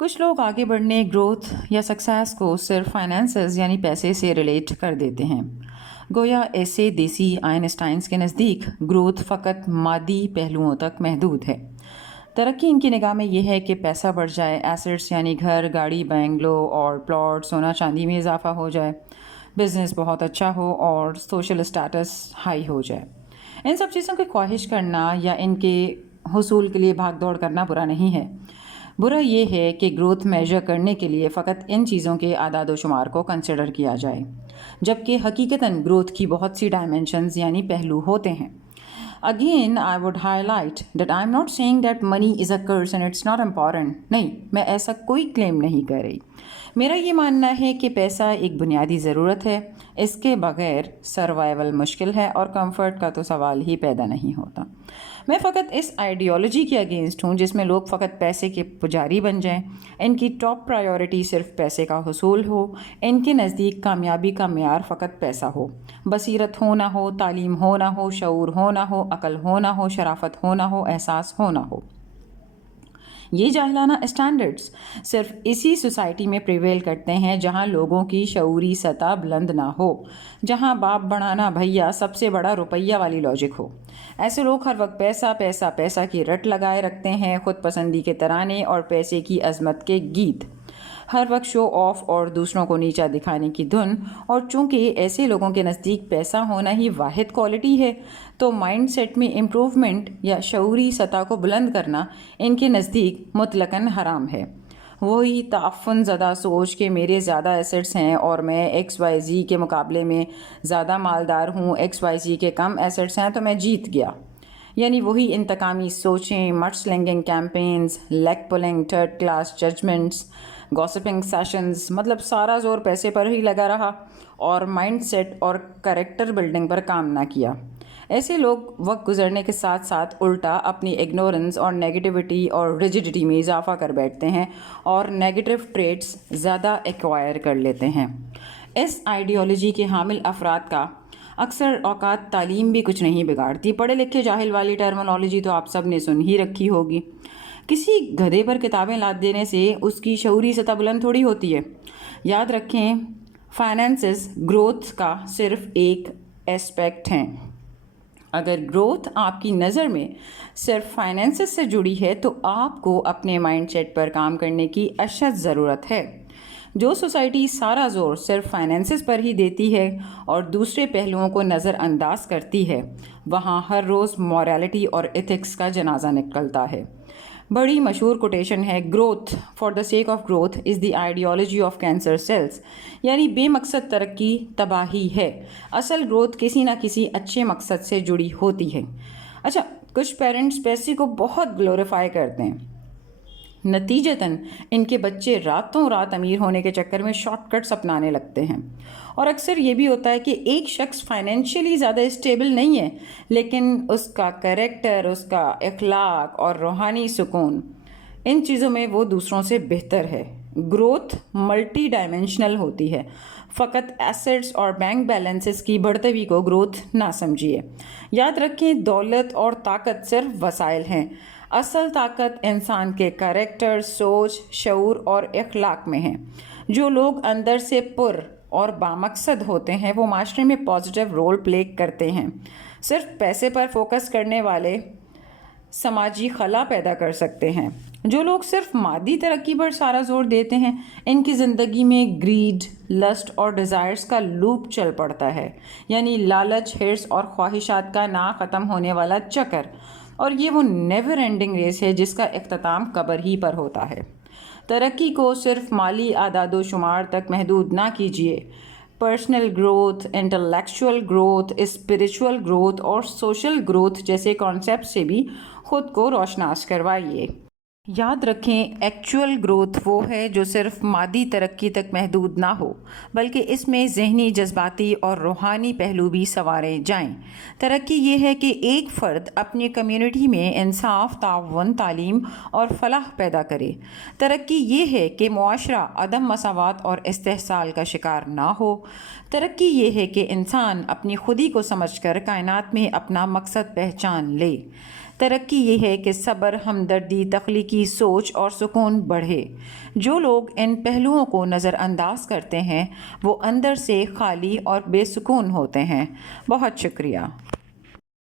کچھ لوگ آگے بڑھنے، گروتھ یا سکسیس کو صرف فائنینسز یعنی پیسے سے ریلیٹ کر دیتے ہیں۔ گویا ایسے دیسی آئنسٹائنز کے نزدیک گروتھ فقط مادی پہلوؤں تک محدود ہے۔ ترقی ان کی نگاہ میں یہ ہے کہ پیسہ بڑھ جائے، ایسٹس یعنی گھر، گاڑی، بنگلو اور پلاٹ، سونا چاندی میں اضافہ ہو جائے، بزنس بہت اچھا ہو اور سوشل اسٹیٹس ہائی ہو جائے۔ ان سب چیزوں کی خواہش کرنا یا ان کے حصول کے لیے بھاگ دوڑ کرنا برا نہیں ہے۔ برا یہ ہے کہ گروتھ میجر کرنے کے لیے فقط ان چیزوں کے اعداد و شمار کو کنسیڈر کیا جائے، جبکہ حقیقتاً گروتھ کی بہت سی ڈائمینشنز یعنی پہلو ہوتے ہیں۔ Again, I would highlight that I'm not saying that money is a curse and it's not important. نہیں، میں ایسا کوئی کلیم نہیں کر رہی۔ میرا یہ ماننا ہے کہ پیسہ ایک بنیادی ضرورت ہے، اس کے بغیر سروائیول مشکل ہے اور کمفرٹ کا تو سوال ہی پیدا نہیں ہوتا۔ میں فقط اس آئیڈیالوجی کے اگینسٹ ہوں جس میں لوگ فقط پیسے کے پجاری بن جائیں، ان کی ٹاپ پرائیورٹی صرف پیسے کا حصول ہو، ان کے نزدیک کامیابی کا معیار فقط پیسہ ہو، بصیرت ہو نہ ہو، تعلیم ہو نہ ہو، شعور ہو نہ ہو، عقل ہو نہ ہو، شرافت ہو نہ ہو، احساس ہو نہ ہو۔ یہ جاہلانہ اسٹینڈرڈز صرف اسی سوسائٹی میں پریویل کرتے ہیں جہاں لوگوں کی شعوری سطح بلند نہ ہو، جہاں باپ بڑھانا بھیا سب سے بڑا روپیہ والی لاجک ہو۔ ایسے لوگ ہر وقت پیسہ پیسہ پیسہ کی رٹ لگائے رکھتے ہیں، خود پسندی کے ترانے اور پیسے کی عظمت کے گیت، ہر وقت شو آف اور دوسروں کو نیچا دکھانے کی دھن۔ اور چونکہ ایسے لوگوں کے نزدیک پیسہ ہونا ہی واحد کوالٹی ہے، تو مائنڈ سیٹ میں امپروومنٹ یا شعوری سطح کو بلند کرنا ان کے نزدیک مطلقاً حرام ہے۔ وہی تعفن زدہ سوچ کہ میرے زیادہ ایسٹس ہیں اور میں ایکس وائی زی کے مقابلے میں زیادہ مالدار ہوں، ایکس وائی زی کے کم ایسٹس ہیں تو میں جیت گیا، یعنی وہی انتقامی سوچیں، mud slinging campaigns, leg pulling, third class judgments, gossiping sessions, مطلب سارا زور پیسے پر ہی لگا رہا اور مائنڈ سیٹ اور کریکٹر بلڈنگ پر کام نہ کیا۔ ایسے لوگ وقت گزرنے کے ساتھ ساتھ الٹا اپنی اگنورنس اور نیگیٹیوٹی اور ریجڈیٹی میں اضافہ کر بیٹھتے ہیں اور نیگیٹو ٹریٹس زیادہ ایکوائر کر لیتے ہیں۔ اس آئیڈیالوجی کے حامل افراد کا اکثر اوقات تعلیم بھی کچھ نہیں بگاڑتی۔ پڑھے لکھے جاہل والی ٹرمنالوجی تو آپ سب نے سن ہی رکھی ہوگی۔ کسی گدھے پر کتابیں لاد دینے سے اس کی شعوری سطح بلند تھوڑی ہوتی ہے۔ یاد رکھیں، فائنینسز گروتھ کا صرف ایک ایسپیکٹ ہیں۔ اگر گروتھ آپ کی نظر میں صرف فائنینسز سے جڑی ہے تو آپ کو اپنے مائنڈ سیٹ پر کام کرنے کی اشد ضرورت ہے۔ جو سوسائٹی سارا زور صرف فائنینسز پر ہی دیتی ہے اور دوسرے پہلوؤں کو نظر انداز کرتی ہے، وہاں ہر روز موریلٹی اور ایتھکس کا جنازہ نکلتا ہے۔ بڑی مشہور کوٹیشن ہے، growth for the sake of growth is the ideology of cancer cells, یعنی بے مقصد ترقی تباہی ہے، اصل گروتھ کسی نہ کسی اچھے مقصد سے جڑی ہوتی ہے۔ اچھا، کچھ پیرنٹس پیسے کو بہت گلوریفائی کرتے ہیں، نتیجتاً ان کے بچے راتوں رات امیر ہونے کے چکر میں شارٹ کٹس اپنانے لگتے ہیں۔ اور اکثر یہ بھی ہوتا ہے کہ ایک شخص فائنینشلی زیادہ اسٹیبل نہیں ہے، لیکن اس کا کریکٹر، اس کا اخلاق اور روحانی سکون، ان چیزوں میں وہ دوسروں سے بہتر ہے۔ گروتھ ملٹی ڈائمینشنل ہوتی ہے، فقط ایسٹس اور بینک بیلنسز کی بڑھتوی کو گروتھ نہ سمجھیے۔ یاد رکھیں، دولت اور طاقت صرف وسائل ہیں، اصل طاقت انسان کے کریکٹر، سوچ، شعور اور اخلاق میں ہے۔ جو لوگ اندر سے پر اور بامقصد ہوتے ہیں وہ معاشرے میں پازیٹیو رول پلے کرتے ہیں۔ صرف پیسے پر فوکس کرنے والے سماجی خلا پیدا کر سکتے ہیں۔ جو لوگ صرف مادی ترقی پر سارا زور دیتے ہیں، ان کی زندگی میں گریڈ، لسٹ اور ڈیزائرز کا لوپ چل پڑتا ہے، یعنی لالچ، ہرس اور خواہشات کا نا ختم ہونے والا چکر، اور یہ وہ نیور اینڈنگ ریس ہے جس کا اختتام قبر ہی پر ہوتا ہے۔ ترقی کو صرف مالی اعداد و شمار تک محدود نہ کیجیے۔ Personal growth, intellectual growth, spiritual growth اور سوشل گروتھ جیسے کانسیپٹ سے بھی خود کو روشناس کروائیے۔ یاد رکھیں، ایکچوئل گروتھ وہ ہے جو صرف مادی ترقی تک محدود نہ ہو، بلکہ اس میں ذہنی، جذباتی اور روحانی پہلو بھی سنوارے جائیں۔ ترقی یہ ہے کہ ایک فرد اپنی کمیونٹی میں انصاف، تعاون، تعلیم اور فلاح پیدا کرے۔ ترقی یہ ہے کہ معاشرہ عدم مساوات اور استحصال کا شکار نہ ہو۔ ترقی یہ ہے کہ انسان اپنی خودی کو سمجھ کر کائنات میں اپنا مقصد پہچان لے۔ ترقی یہ ہے کہ صبر، ہمدردی، تخلیقی سوچ اور سکون بڑھے۔ جو لوگ ان پہلوؤں کو نظر انداز کرتے ہیں وہ اندر سے خالی اور بے سکون ہوتے ہیں۔ بہت شکریہ۔